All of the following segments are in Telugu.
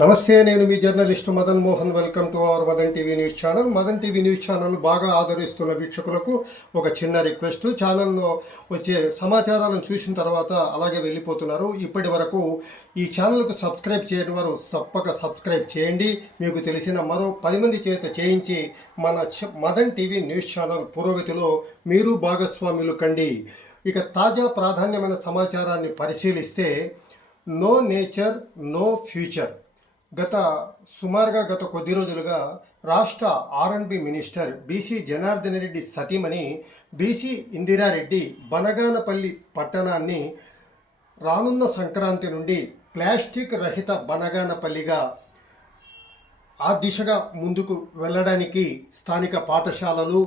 నమస్తే, నేను మీ journalist Madan Mohan. Welcome to our Madan TV news channel. Madan TV news channel బాగా ఆదరిస్తున్న వీక్షకులకు ఒక చిన్న రిక్వెస్ట్. ఛానల్లో వచ్చే సమాచారాలను చూసిన తర్వాత అలాగే వెళ్ళిపోతున్నారు. ఇప్పటి వరకు ఈ ఛానల్కు సబ్స్క్రైబ్ చేయని వారు తప్పక సబ్స్క్రైబ్ చేయండి. మీకు తెలిసిన మరో 10 మంది చేత చేయించి మన మదన్ టీవీ న్యూస్ ఛానల్ పురోగతిలో మీరు భాగస్వాములు కండి. ఇక తాజా ప్రాధాన్యమైన సమాచారాన్ని పరిశీలిస్తే, నో నేచర్ నో ఫ్యూచర్. గత కొద్ది రోజులుగా రాష్ట్ర ఆర్ఎండ్బి మినిస్టర్ బీసీ జనార్దన్ రెడ్డి సతీమణి బీసీ ఇందిరారెడ్డి బనగానపల్లి పట్టణాన్ని రానున్న సంక్రాంతి నుండి ప్లాస్టిక్ రహిత బనగానపల్లిగా ఆ దిశగా ముందుకు వెళ్ళడానికి స్థానిక పాఠశాలలు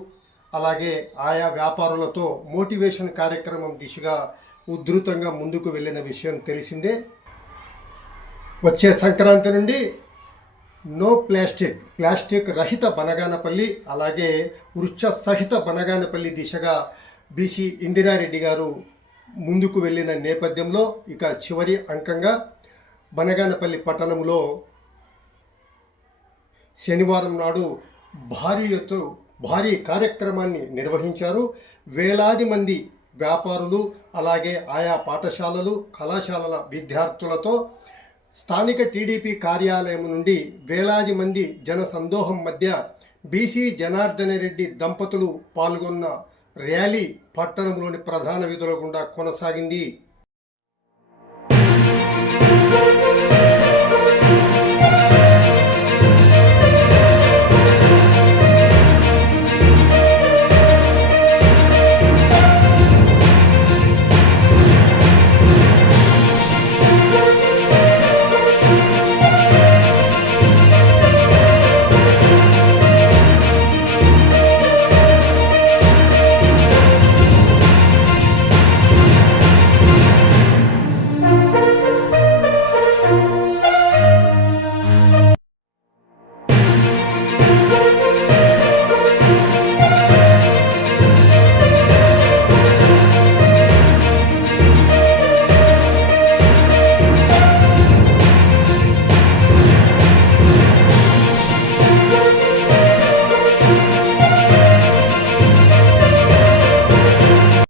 అలాగే ఆయా వ్యాపారులతో మోటివేషన్ కార్యక్రమం దిశగా ఉధృతంగా ముందుకు వెళ్ళిన విషయం తెలిసిందే. వచ్చే సంక్రాంతి నుండి నో ప్లాస్టిక్ రహిత బనగానపల్లి అలాగే వృక్ష సహిత బనగానపల్లి దిశగా బీసీ ఇందిరారెడ్డి గారు ముందుకు వెళ్ళిన నేపథ్యంలో ఇక చివరి అంకంగా బనగానపల్లి పట్టణంలో శనివారం నాడు భారీ కార్యక్రమాన్ని నిర్వహించారు. వేలాది మంది వ్యాపారులు అలాగే ఆయా పాఠశాలలు కళాశాలల విద్యార్థులతో స్థానిక టీడీపీ కార్యాలయం నుండి వేలాది మంది జన సందోహం మధ్య బీసీ జనార్దన్ రెడ్డి దంపతులు పాల్గొన్న ర్యాలీ పట్టణంలోని ప్రధాన వీధుల గుండా కొనసాగింది.